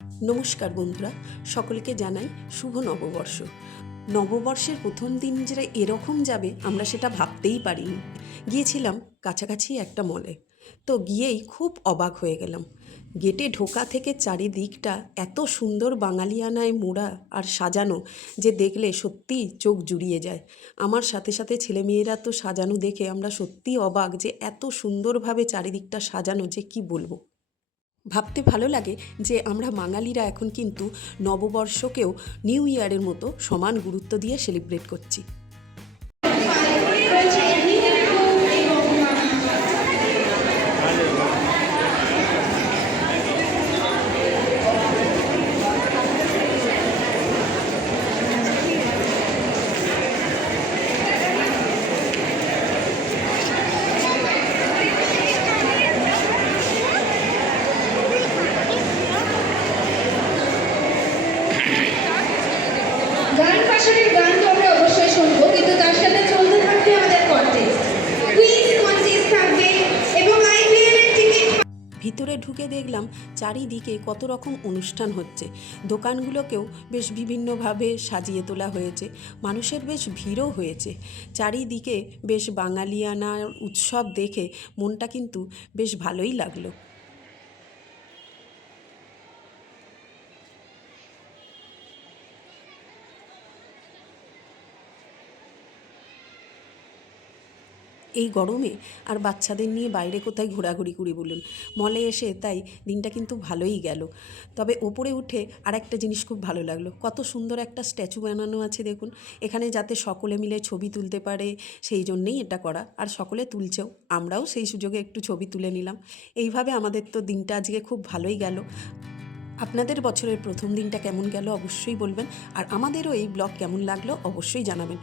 নমস্কার বন্ধুরা, সকলকে জানাই শুভ নববর্ষ। নববর্ষের প্রথম দিন যে এরকম যাবে আমরা সেটা ভাবতেই পারিনি। গিয়েছিলাম কাছাকাছি একটা মলে, তো গিয়েই খুব অবাক হয়ে গেলাম। গেটে ঢোকা থেকে চারিদিকটা এত সুন্দর বাঙালিয়ানায় মোড়া আর সাজানো যে দেখলে সত্যিই চোখ জুড়িয়ে যায়। আমার সাথে সাথে ছেলেমেয়েরা তো সাজানো দেখে আমরা সত্যিই অবাক যে এত সুন্দরভাবে চারিদিকটা সাজানো যে কি বলবো। ভাবতে ভালো লাগে যে আমরা বাঙালিরা এখন কিন্তু নববর্ষকেও নিউ ইয়ারের মতো সমান গুরুত্ব দিয়ে সেলিব্রেট করছি। গান পাশানের গান তো আমরা অবশ্যই শুনবো, কিন্তু তার সাথে চলতে থাকবে আমাদের কন্টেস্ট। কুইজ কন্টেস্ট থাকবে এবং আইপিএল এর টিকিট। ভিতরে ঢুকে দেখলাম চারিদিকে কত রকম অনুষ্ঠান হচ্ছে। দোকানগুলোকেও বেশ বিভিন্নভাবে সাজিয়ে তোলা হয়েছে, মানুষের বেশ ভিড়ও হয়েছে। চারিদিকে বেশ বাঙালিয়ানার উৎসব দেখে মনটা কিন্তু বেশ ভালোই লাগলো। এই গরমে আর বাচ্চাদের নিয়ে বাইরে কোথায় ঘোরাঘুরি করি বলুন, মলে এসে তাই দিনটা কিন্তু ভালোই গেল। তবে ওপরে উঠে আর একটা জিনিস খুব ভালো লাগলো, কত সুন্দর একটা স্ট্যাচু বানানো আছে দেখুন। এখানে যাতে সকলে মিলে ছবি তুলতে পারে সেই জন্যেই এটা করা, আর সকলে তুলছেও, আমরাও সেই সুযোগে একটু ছবি তুলে নিলাম। এইভাবে আমাদের তো দিনটা আজকে খুব ভালোই গেল। আপনাদের বছরের প্রথম দিনটা কেমন গেল অবশ্যই বলবেন, আর আমাদেরও এই ব্লগ কেমন লাগলো অবশ্যই জানাবেন।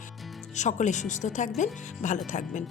সকলে সুস্থ থাকবেন, ভালো থাকবেন।